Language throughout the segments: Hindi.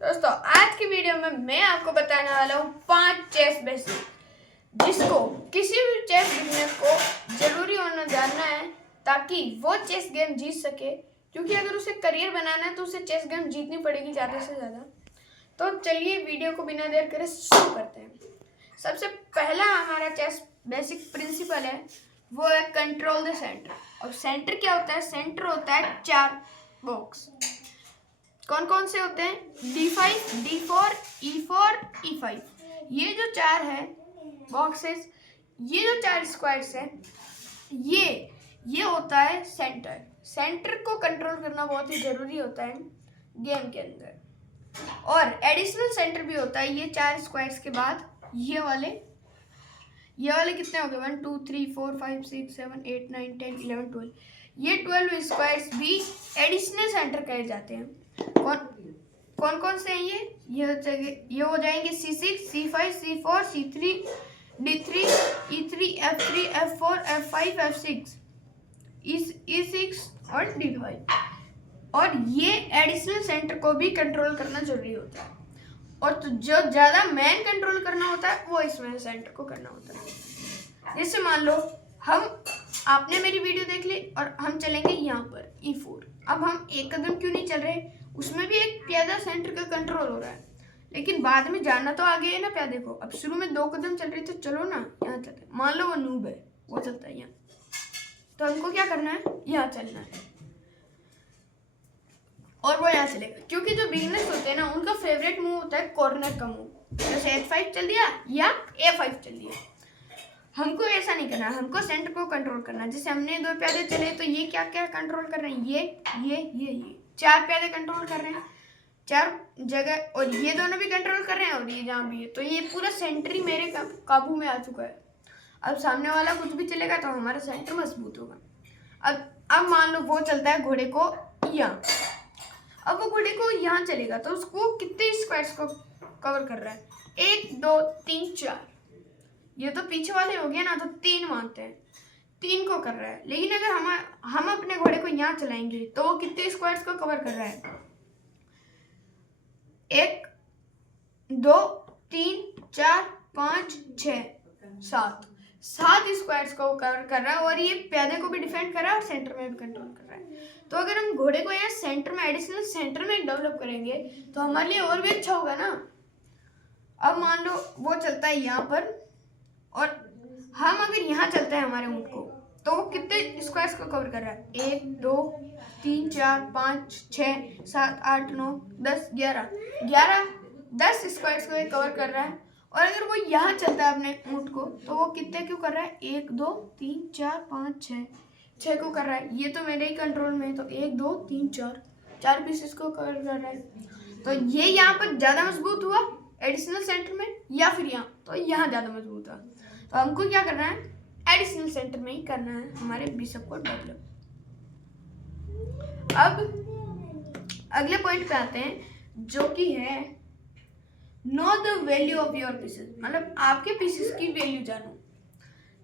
दोस्तों आज की वीडियो में मैं आपको बताने वाला हूँ 5 चेस बेसिक जिसको किसी भी चेस बिगिनर को जरूरी होना जानना है ताकि वो चेस गेम जीत सके। क्योंकि अगर उसे करियर बनाना है तो उसे चेस गेम जीतनी पड़ेगी ज़्यादा से ज़्यादा। तो चलिए वीडियो को बिना देर करे शुरू करते हैं। सबसे पहला हमारा चेस बेसिक प्रिंसिपल है वो है कंट्रोल द सेंटर। अब सेंटर क्या होता है? सेंटर होता है 4 बॉक्स। कौन कौन से होते हैं? D5, D4, E4, E5। ये जो 4 है बॉक्सेस, ये जो 4 स्क्वायर्स है, ये होता है सेंटर। सेंटर को कंट्रोल करना बहुत ही जरूरी होता है गेम के अंदर। और एडिशनल सेंटर भी होता है ये 4 स्क्वायर्स के बाद। ये वाले कितने हो गए? 1 2 3 4 5 6 7 8 9 10 11 12। ये 12 स्क्वायर्स भी एडिशनल सेंटर कहे जाते हैं। कौन कौन से हैं ये हो जाएंगे C6, C5, C4, C3, D3, E3, F3, F4, F5, F6, E6 और D5। और ये एडिशनल सेंटर को भी कंट्रोल करना जरूरी होता है। और तो जो ज़्यादा मैन कंट्रोल करना होता है वो इसमें सेंटर को करना होता है। जैसे मान लो आपने मेरी वीडियो देख ली और हम चलेंगे यहाँ पर E4। अब हम एक कदम क्यों नहीं चल रहे? उसमें भी एक प्यादा सेंटर का कंट्रोल हो रहा है, लेकिन बाद में जाना तो आगे है ना प्यादे को। अब शुरू में 2 कदम चल रही तो चलो ना यहाँ चलते हैं। मान लो वो नूब है, वो चलता है यहाँ, तो हमको क्या करना है? यहाँ चलना है और वो यहाँ चलेगा। क्योंकि जो बिगिनर्स होते हैं ना उनका फेवरेट मूव होता है कॉर्नर का मूव। जैसे H5 चल दिया या A5 चल दिया। हमको ऐसा नहीं करना, हमको सेंटर को कंट्रोल करना। जैसे हमने 2 प्यादे चले तो ये क्या क्या कंट्रोल कर रहे हैं? ये 4 प्यादे कंट्रोल कर रहे हैं 4 जगह, और ये दोनों भी कंट्रोल कर रहे हैं और ये जहाँ भी है। तो ये पूरा सेंटर ही मेरे काबू में आ चुका है। अब सामने वाला कुछ भी चलेगा तो हमारा सेंटर मजबूत होगा। अब मान लो वो चलता है घोड़े को यहाँ। अब वो घोड़े को यहाँ चलेगा तो उसको कितने स्क्वायर्स को कवर कर रहा है? 1 2 3 4। ये तो पीछे वाले हो गए ना, तो 3 मानते हैं, 3 को कर रहा है। लेकिन अगर हम अपने घोड़े को यहाँ चलाएंगे तो वो कितने स्क्वायर्स को कवर कर रहा है? 1 2 3 4 5 6 7 स्क्वायर्स को कवर कर रहा है। और ये प्यादे को भी डिफेंड कर रहा है और सेंटर में भी कंट्रोल कर रहा है। तो अगर हम घोड़े को यहाँ सेंटर में, एडिशनल सेंटर में डेवलप करेंगे तो हमारे लिए और भी अच्छा होगा ना। अब मान लो वो चलता है यहाँ पर और हम अगर यहाँ चलते हैं हमारे ऊँट को, तो वो कितने स्क्वायर्स को कवर कर रहा है? 1 2 3 4 5 6 7 8 9 10 11 10 स्क्वायर्स को कवर कर रहा है। और अगर वो यहाँ चलता है अपने ऊँट को तो वो कितने क्यों कर रहा है? 1 2 3 4 5 6 को कर रहा है। ये तो मेरे ही कंट्रोल में है, तो 1 2 3 4 पीसेस को कवर कर रहा है। तो ये यहाँ पर ज़्यादा मजबूत हुआ एडिशनल सेंटर में, या फिर यहाँ, तो यहाँ ज़्यादा मजबूत हुआ। तो हमको क्या करना है? एडिशनल सेंटर में ही करना है हमारे बिशप को डेवलप। अब अगले पॉइंट पे आते हैं जो कि है know the value of your pieces. मतलब आपके पीसेस की वैल्यू जानो।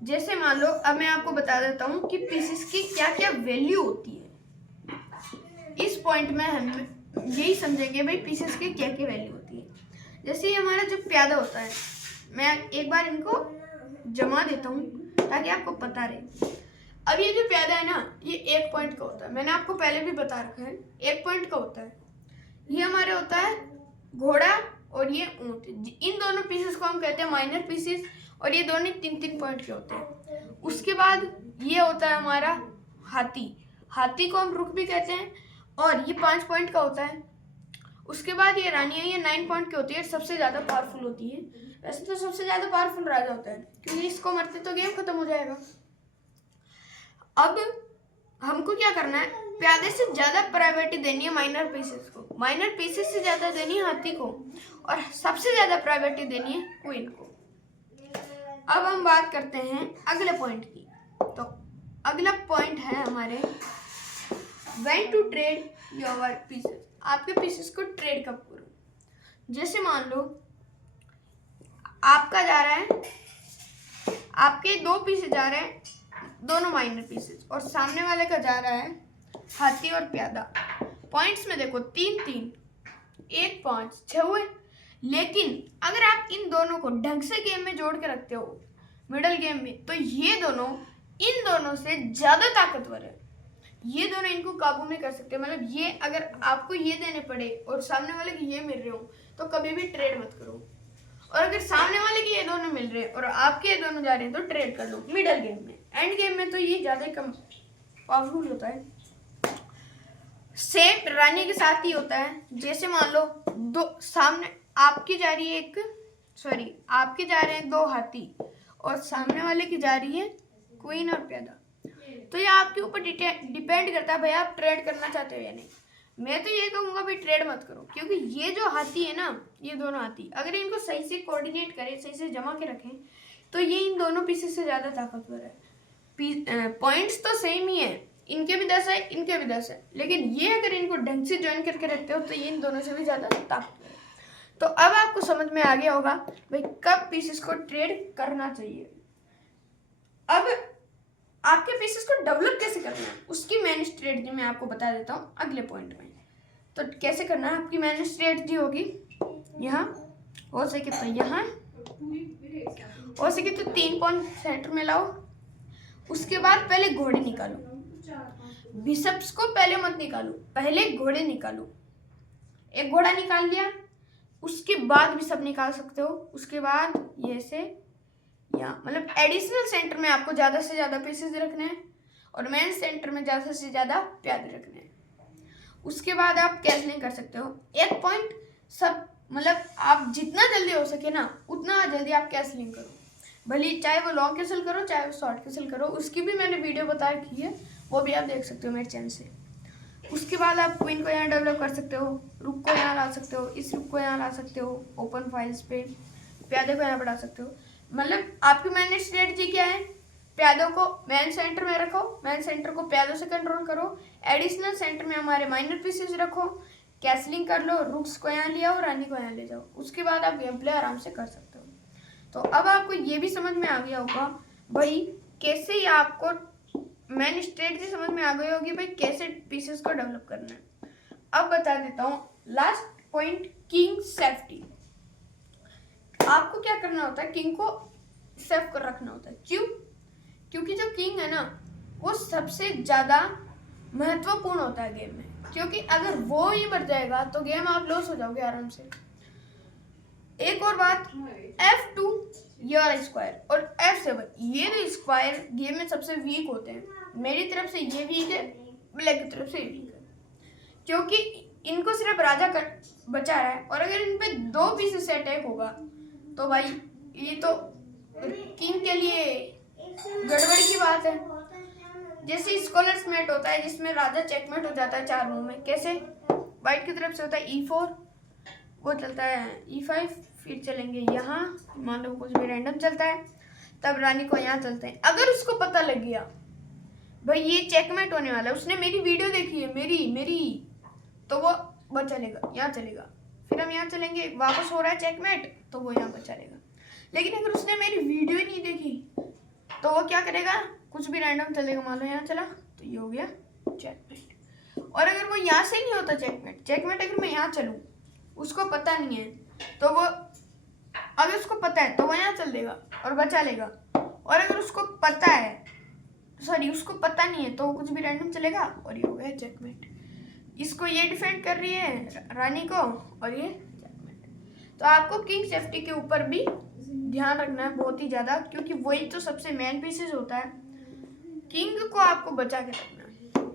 जैसे मान लो अब मैं आपको बता देता हूँ कि पीसेस की क्या क्या वैल्यू होती है। इस पॉइंट में हम यही समझेंगे भाई पीसेस की क्या क्या वैल्यू होती है। जैसे ये हमारा जो प्यादा होता है, मैं एक बार इनको जमा देता हूँ ताकि आपको पता रहे। अब ये जो प्यादा है ना, ये 1 पॉइंट का होता है। मैंने आपको पहले भी बता रखा है 1 पॉइंट का होता है। ये हमारे होता है घोड़ा और ये ऊँट। इन दोनों पीसेस को हम कहते हैं माइनर पीसेस, और ये दोनों 3 पॉइंट के होते हैं। उसके बाद ये होता है हमारा हाथी को हम रुक भी कहते हैं, और ये 5 पॉइंट का होता है। उसके बाद ये रानी है, ये 9 पॉइंट की होती है, सबसे ज़्यादा पावरफुल होती है। वैसे तो सबसे ज़्यादा पावरफुल राजा होता है, क्योंकि इसको मरते तो गेम खत्म हो जाएगा। अब हमको क्या करना है? प्यादे से ज़्यादा प्रायोरिटी देनी है माइनर पीसेस को, माइनर पीसेस से ज़्यादा देनी है हाथी को, और सबसे ज़्यादा प्रायोरिटी देनी है क्वीन को। अब हम बात करते हैं अगले पॉइंट की। तो अगला पॉइंट है हमारे when to trade your pieces. आपके पीसेस को ट्रेड कब करो? जैसे मान लो आपका जा रहा है, आपके 2 पीसेस जा रहे हैं, दोनों माइनर पीसेस, और सामने वाले का जा रहा है हाथी और प्यादा। पॉइंट्स में देखो 3 3 1 5 6 हुए। लेकिन अगर आप इन दोनों को ढंग से गेम में जोड़ के रखते हो मिडल गेम में, तो ये दोनों इन दोनों से ज़्यादा ताकतवर है। ये दोनों इनको काबू में कर सकते हैं। मतलब ये अगर आपको ये देने पड़े और सामने वाले की ये मिल रहे हो तो कभी भी ट्रेड मत करो। और अगर सामने वाले के ये दोनों मिल रहे हैं और आपके ये दोनों जा रहे हैं तो ट्रेड कर लो मिडल गेम में। एंड गेम में तो ये ज़्यादा कम पावरफुल होता है। सेम रानी के साथ ही होता है। जैसे मान लो दो सामने आपकी जा रही है आपके जा रहे हैं 2 हाथी और सामने वाले की जा रही है क्वीन और प्यादा। तो ये आपके ऊपर डिपेंड करता है भाई आप ट्रेड करना चाहते हो या नहीं। मैं तो ये कहूँगा भाई ट्रेड मत करो, क्योंकि ये जो हाथी है ना, ये दोनों हाथी अगर इनको सही से कोऑर्डिनेट करें, सही से जमा के रखें, तो ये इन दोनों पीसेस से ज़्यादा ताकतवर है। पॉइंट्स तो सेम ही है, इनके भी 10 है, इनके भी 10 है, लेकिन ये अगर इनको ढंग से ज्वाइन करके रखते हो तो ये इन दोनों से भी ज़्यादा ताकतवर है। तो अब आपको समझ में आ गया होगा भाई कब पीसेस को ट्रेड करना चाहिए। अब आपके पीसेस को डेवलप कैसे करना है उसकी मैन स्ट्रेटजी मैं आपको बता देता हूँ अगले पॉइंट में। तो कैसे करना है, आपकी मैन स्ट्रेटजी होगी यहाँ, हो सके तो यहाँ, हो सके तो 3 पॉइंट सेंटर में लाओ। उसके बाद पहले घोड़े निकालो, बिशप्स को पहले मत निकालो, पहले घोड़े निकालो। एक घोड़ा निकाल लिया, उसके बाद बिशप निकाल सकते हो। उसके बाद ये से यहाँ, मतलब एडिशनल सेंटर में आपको ज़्यादा से ज़्यादा पीसेस रखने हैं और मेन सेंटर में ज़्यादा से ज़्यादा प्यादे रखने हैं। उसके बाद आप कैसलिंग कर सकते हो। एक पॉइंट सब, मतलब आप जितना जल्दी हो सके ना उतना जल्दी आप कैसलिंग करो, भले चाहे वो लॉन्ग कैसल करो चाहे वो शॉर्ट कैसल करो। उसकी भी मैंने वीडियो बता रखी है, वो भी आप देख सकते हो मेरे चैनल से। उसके बाद आप क्वीन को यहाँ डेवलप कर सकते हो, रुक को यहाँ ला सकते हो, इस रुक को यहाँ ला सकते हो, ओपन फाइल्स पे प्यादे को यहाँ बढ़ा सकते हो। मतलब आपकी मैन स्ट्रेटजी क्या है, प्यादों को मैन सेंटर में रखो, मैन सेंटर को प्यादों से कंट्रोल करो, एडिशनल सेंटर में हमारे माइनर पीसेस रखो, कैसलिंग कर लो, रुक्स को यहाँ ले आओ, रानी को यहाँ ले जाओ। उसके बाद आप गेम प्ले आराम से कर सकते हो। तो अब आपको ये भी समझ में आ गया होगा भाई कैसे, ये आपको मैन स्ट्रेटजी समझ में आ गई होगी भाई कैसे पीसेस को डेवलप करना है। अब बता देता हूँ लास्ट पॉइंट, किंग सेफ्टी। आपको क्या करना होता है, किंग को सेफ कर रखना होता है। क्यों? क्योंकि जो किंग है ना वो सबसे ज़्यादा महत्वपूर्ण होता है गेम में, क्योंकि अगर वो ही मर जाएगा तो गेम आप लॉस हो जाओगे आराम से। एक और बात, F2 योर स्क्वायर और F7, ये जो स्क्वायर गेम में सबसे वीक होते हैं। मेरी तरफ से ये वीक है, ब्लैक की तरफ से वीक है, क्योंकि इनको सिर्फ राजा कर बचा रहा है और अगर इन पे 2 पीसेस से अटैक होगा तो भाई ये तो किंग के लिए गड़बड़ की बात है। जैसे स्कॉलर्स मेट होता है जिसमें राजा चेकमेट हो जाता है 4 मूव में। कैसे? वाइट की तरफ से होता है E4, वो चलता है E5, फिर चलेंगे यहाँ, मान लो कुछ भी रैंडम चलता है, तब रानी को यहाँ चलते हैं। अगर उसको पता लग गया भाई ये चेकमेट होने वाला है, उसने मेरी वीडियो देखी है, मेरी तो वो चलेगा, यहाँ चलेगा, फिर हम यहाँ चलेंगे, वापस हो रहा है चेकमेट तो वो यहाँ पर चलेगा। लेकिन अगर उसने मेरी वीडियो ही नहीं देखी तो वो क्या करेगा, कुछ भी रैंडम चलेगा, मान लो यहाँ चला तो ये हो गया चेकमेट। और अगर वो यहाँ से नहीं होता चेकमेट अगर मैं यहाँ चलूँ, उसको पता नहीं है तो वो, अगर उसको पता है तो वो यहाँ चल देगा और बचा लेगा। और अगर उसको पता है, उसको पता नहीं है तो वो कुछ भी रैंडम चलेगा और ये हो गया चेकमेट। इसको ये डिफेंड कर रही है रानी को और ये चेकमेट। तो आपको किंग सेफ्टी के ऊपर भी ध्यान रखना है बहुत ही ज़्यादा, क्योंकि वही तो सबसे मेन पीसेस होता है। किंग को आपको बचा के रखना है।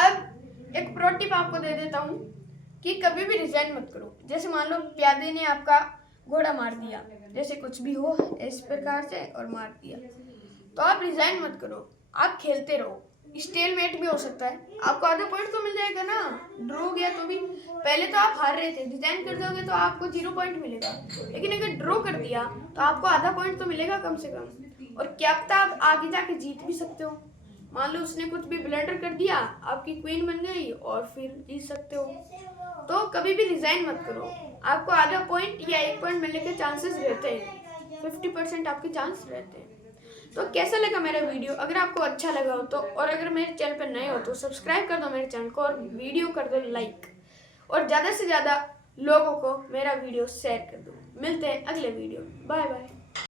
अब एक प्रो टिप आपको दे देता हूँ कि कभी भी रिजाइन मत करो। जैसे मान लो प्यादे ने आपका घोड़ा मार दिया, जैसे कुछ भी हो इस प्रकार से और मार दिया, तो आप रिजाइन मत करो, आप खेलते रहो। स्टेलमेट भी हो सकता है, आपको आधा पॉइंट तो मिल जाएगा ना, ड्रॉ हो गया तो भी। पहले तो आप हार रहे थे, डिजाइन कर दोगे तो आपको 0 पॉइंट मिलेगा, लेकिन अगर ड्रॉ कर दिया तो आपको आधा पॉइंट तो मिलेगा कम से कम। और क्या पता आप आगे जाके जीत भी सकते हो। मान लो उसने कुछ भी ब्लंडर कर दिया, आपकी क्वीन बन गई और फिर जीत सकते हो। तो कभी भी रिजाइन मत करो, आपको आधा पॉइंट या 1 पॉइंट मिलने के चांसेस रहते हैं, 50% आपके चांस रहते हैं। तो कैसा लगा मेरा वीडियो? अगर आपको अच्छा लगा हो तो, और अगर मेरे चैनल पर नए हो तो सब्सक्राइब कर दो मेरे चैनल को और वीडियो कर दो लाइक, और ज़्यादा से ज़्यादा लोगों को मेरा वीडियो शेयर कर दो। मिलते हैं अगले वीडियो, बाय बाय।